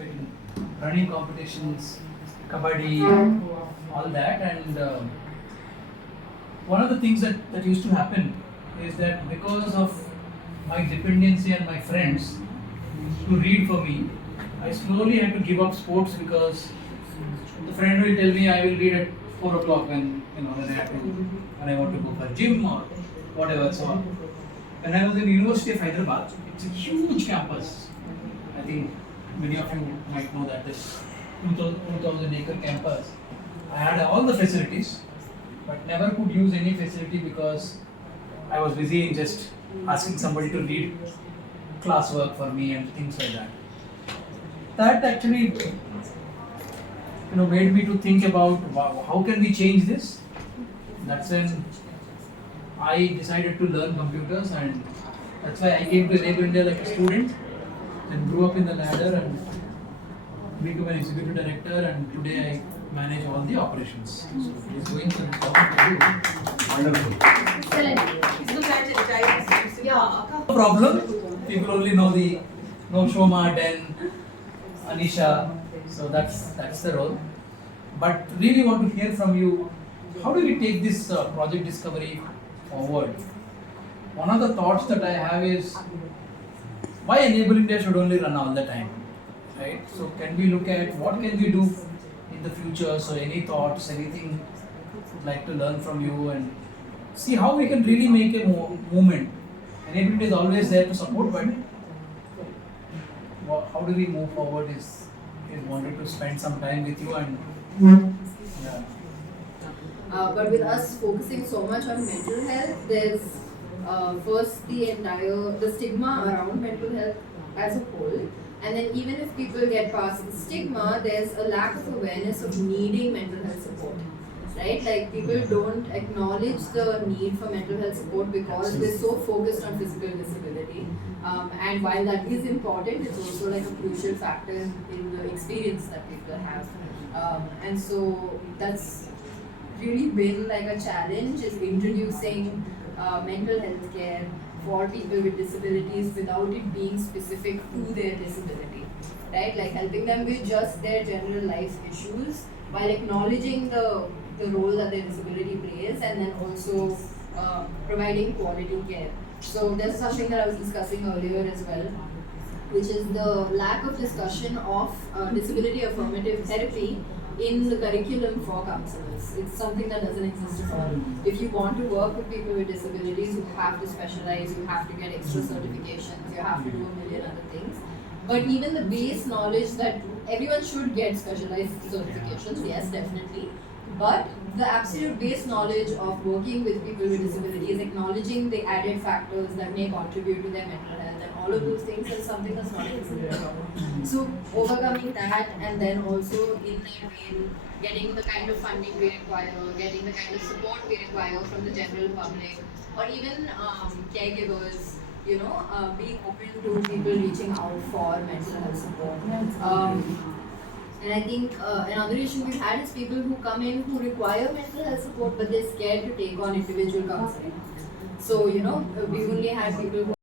participate in running competitions, kabaddi, all that. And one of the things that used to happen is that because of my dependency on my friends to read for me, I slowly had to give up sports because the friend will tell me I will read at 4 o'clock when I want to go for gym or whatever. So when I was in University of Hyderabad, it's a huge campus. I think many of you might know that this 2000 acre campus. I had all the facilities, but never could use any facility because I was busy in just asking somebody to read classwork for me and things like that. That actually made me to think about how can we change this. That's when I decided to learn computers, and that's why I came to Enable India like a student and grew up in the ladder and became an executive director, and today I manage all the operations. So it is going to talk to you. Wonderful. No problem. People only know Shoma, Den, Anisha. So that's the role. But really want to hear from you. How do we take this project discovery forward? One of the thoughts that I have is why Enable India should only run all the time, right? So can we look at what can we do in the future? So any thoughts, anything you'd like to learn from you and see how we can really make a movement. Enable India is always there to support, but how do we move forward is wanted to spend some time with you and yeah. But with us focusing so much on mental health, there's first the stigma around mental health as a whole, and then even if people get past the stigma, there's a lack of awareness of needing mental health support. Right? Like people don't acknowledge the need for mental health support because we're so focused on physical disability. And while that is important, it's also like a crucial factor in the experience that people have. And so that's really been like a challenge, is introducing mental health care for people with disabilities without it being specific to their disability. Right? Like helping them with just their general life issues while acknowledging the role that their disability plays, and then also providing quality care. So there's something that I was discussing earlier as well, which is the lack of discussion of disability affirmative therapy in the curriculum for counselors. It's something that doesn't exist at all. If you want to work with people with disabilities, you have to specialize, you have to get extra certifications, you have to do a million other things. But even the base knowledge that everyone should get specialized certifications, yes, definitely. But the absolute base knowledge of working with people with disabilities, acknowledging the added factors that may contribute to their mental health and all of those things is something that's not existed at all. So overcoming that, and then also in getting the kind of funding we require, getting the kind of support we require from the general public, or even caregivers, being open to people reaching out for mental health support. And I think another issue we've had is people who come in who require mental health support, but they're scared to take on individual counseling. So, we've only had people who